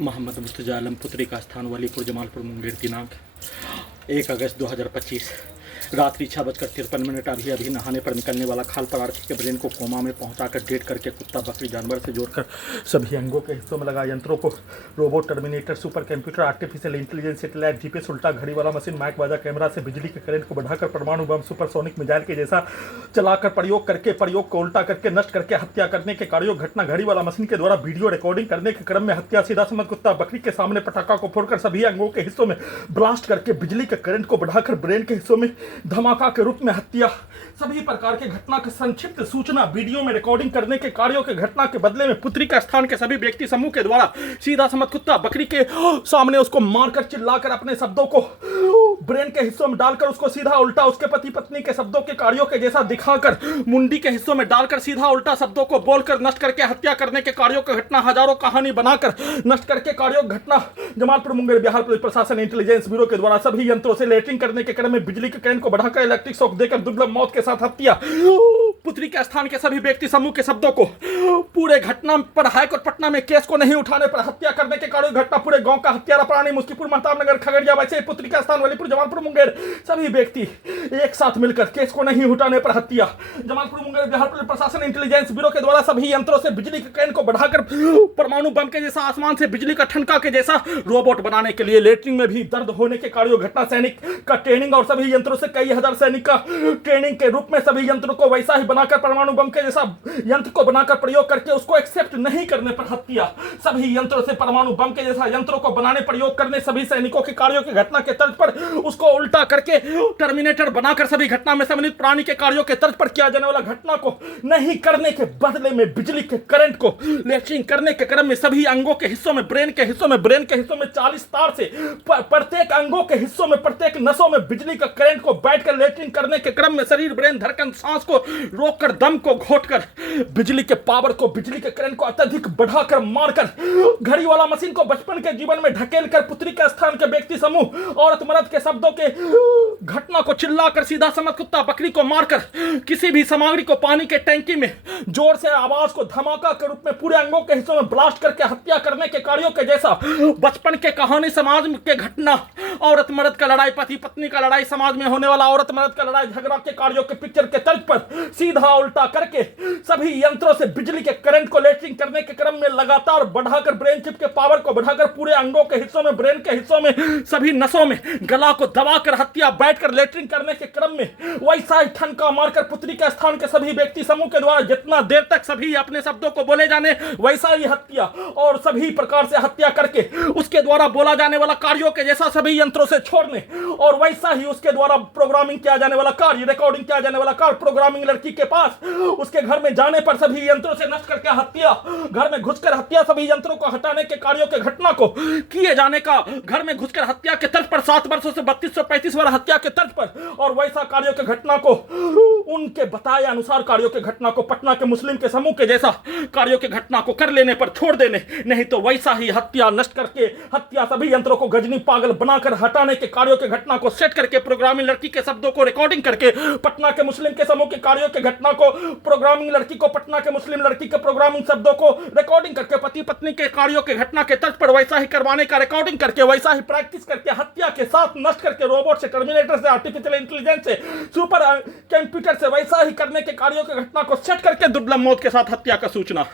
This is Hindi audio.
मोहम्मद मुर्तजा आलम पुत्री का स्थान वलीपुर जमालपुर मुंगेर दिनांक 1 अगस्त 2025 रात्रि 6:53 अभी अभी नहाने पर निकलने वाला खाल पदार्थी के ब्रेन को कोमा में पहुंचाकर डेड करके कुत्ता बकरी जानवर से जोड़कर सभी अंगों के हिस्सों में लगा यंत्रों को robot, terminator, super computer, artificial intelligence, satellite, GPS, उल्टा घड़ी वाला मशीन, माइक बाजा कैमरा से बिजली के करंट को बढ़ाकर परमाणु बम, सुपरसोनिक मिसाइल के जैसा चलाकर प्रयोग को उल्टा करके नष्ट करके हत्या करने के कार्यों घटना घड़ी वाला मशीन के द्वारा वीडियो रिकॉर्डिंग करने के क्रम में हत्या, सीधा समझ कुत्ता बकरी के सामने पटाखा को फोड़कर सभी अंगों के हिस्सों में ब्लास्ट करके बिजली के करंट को बढ़ाकर ब्रेन के हिस्सों में धमाका के रूप में हत्या, सभी प्रकार के घटना की संक्षिप्त सूचना वीडियो में रिकॉर्डिंग करने के कार्यों के घटना के बदले में पुत्री का स्थान के सभी व्यक्ति समूह के द्वारा सीधा समझ कुत्ता बकरी के सामने उसको मारकर चिल्लाकर अपने शब्दों को ब्रेन के हिस्सों में डालकर उसको सीधा उल्टा उसके पति पत्नी के शब्दों के कार्यों के जैसा दिखाकर मुंडी के हिस्सों में डालकर सीधा उल्टा शब्दों को बोलकर नष्ट करके हत्या करने के कार्यों की घटना हजारों कहानी बनाकर नष्ट करके कार्यों घटना जमालपुर मुंगेर बिहार पुलिस प्रशासन इंटेलिजेंस ब्यूरो के द्वारा सभी यंत्रों से लेटरिंग करने के क्रम में बिजली के करंट को बढ़ाकर इलेक्ट्रिक शॉक देकर दुर्लभ मौत के साथ हत्या, पुत्री के स्थान के सभी व्यक्ति समूह के शब्दों को पूरे घटना पर हाईकोर्ट पटना में केस को नहीं उठाने पर हत्या करने के कार्यों घटना पूरे गांव का हत्यारा प्राणी मुस्कीपुर महताबनगर खगड़िया वैसे पुत्री का स्थान वलीपुर जमालपुर मुंगेर सभी व्यक्ति एक साथ मिलकर केस को नहीं उठाने पर हत्या, जमालपुर मुंगेर बिहार पुलिस प्रशासन इंटेलिजेंस ब्यूरो के द्वारा सभी यंत्रों से बिजली के करंट को बढ़ाकर परमाणु बम के जैसा आसमान से बिजली का ठनका के जैसा रोबोट बनाने के लिए लेटरिंग में भी दर्द होने के कार्यों घटना सैनिक का ट्रेनिंग और सभी यंत्रों से कई हजार सैनिक का ट्रेनिंग के रूप में सभी यंत्रों को वैसा ही बनाकर परमाणु बम के जैसा यंत्र को बनाकर प्रयोग करके उसको एक्सेप्ट नहीं करने पर हत्या, सभी यंत्रों से परमाणु बम के जैसा यंत्रों को बनाने प्रयोग करने सभी सैनिकों के कार्यों की घटना के तर्ज पर उसको उल्टा करके टर्मिनेटर बनाकर सभी घटना में सम्मिलित प्राणी के कार्यों के तर्ज पर किया जाने वाला घटना को नहीं करने के बदले में बिजली के करंट को लेटरिंग करने के क्रम में सभी अंगों के हिस्सों में ब्रेन के हिस्सों में 40 तार से प्रत्येक अंगों के हिस्सों में प्रत्येक नसों में बिजली का करंट को बैठकर लेटरिंग करने के क्रम में शरीर, ब्रेन, धड़कन, सांस को रोककर दम को घोटकर बिजली के पावर को बिजली के करंट को अत्यधिक बढ़ाकर मारकर घड़ी वाला मशीन को बचपन के जीवन में ढकेल कर पुत्री के स्थान के व्यक्ति समूह औरत मर्द के शब्दों के घटना को चिल्लाकर सीधा समझ कुत्ता बकरी को मारकर किसी भी सामग्री को पानी के टैंकी में जोर से आवाज को धमाका के रूप में पूरे अंगों के हिस्सों में ब्लास्ट करके हत्या करने के कार्यों के जैसा बचपन के कहानी समाज के घटना औरत मर्द का लड़ाई, पति पत्नी का लड़ाई, समाज में होने वाला औरत मर्द का लड़ाई झगड़ा के कार्यों के पिक्चर के तर्ज पर सीधा उल्टा करके सभी यंत्रों से बिजली के करंट को लेटरिंग करने के क्रम में लगातार बढ़ाकर ब्रेन चिप के पावर को बढ़ाकर पूरे अंगों के हिस्सों में, ब्रेन के हिस्सों में, सभी नसों में गला को दबाकर हत्या, बैठकर लेटरिंग करने के क्रम में वैसा ही ठनका मारकर पुत्री के स्थान के सभी व्यक्ति समूह के द्वारा जितना देर तक सभी अपने शब्दों को बोले जाने वैसा ही हत्या और सभी प्रकार से हत्या करके उसके द्वारा बोला जाने वाला कार्यों के जैसा सभी यंत्रों से छोड़ने और वैसा ही उसके द्वारा प्रोग्रामिंग किया जाने वाला कार्य, रिकॉर्डिंग किया जाने वाला कार्य प्रोग्रामिंग लड़की के पास उसके घर में जाने पर सभी यंत्रों से नष्ट करके हत्या, घर में घुसकर हत्या, सभी यंत्रों को हटाने के कार्यों के घटना को किए जाने का घर में घुसकर हत्या के तर्ज पर 7 वर्षों से 3235 वाला हत्या के तर्ज पर और वैसा कार्यों के घटना को उनके बताए अनुसार कार्यों के घटना को पटना के मुस्लिम के समूह के जैसा कार्यों के घटना को कर लेने पर छोड़ देने, नहीं तो वैसा ही हत्या नष्ट करके हत्या सभी यंत्रों को गजनी पागल बनाकर हटाने के कार्यों के घटना को सेट करके प्रोग्रामिंग लड़की के शब्दों को रिकॉर्डिंग करके पटना के मुस्लिम के समूह के कार्यों के घटना को प्रोग्रामिंग लड़की को पटना के मुस्लिम लड़की के प्रोग्रामिंग शब्दों को रिकॉर्डिंग करके पति पत्नी के कार्यों के घटना के तर्ज पर वैसा ही करवाने का रिकॉर्डिंग करके वैसा ही प्रैक्टिस करके हत्या के साथ नष्ट करके रोबोट से, टर्मिनेटर से, आर्टिफिशियल इंटेलिजेंस से, सुपर कंप्यूटर से वैसा ही करने के कार्यों की घटना को सेट करके दुर्लभ मौत के साथ हत्या का सूचना।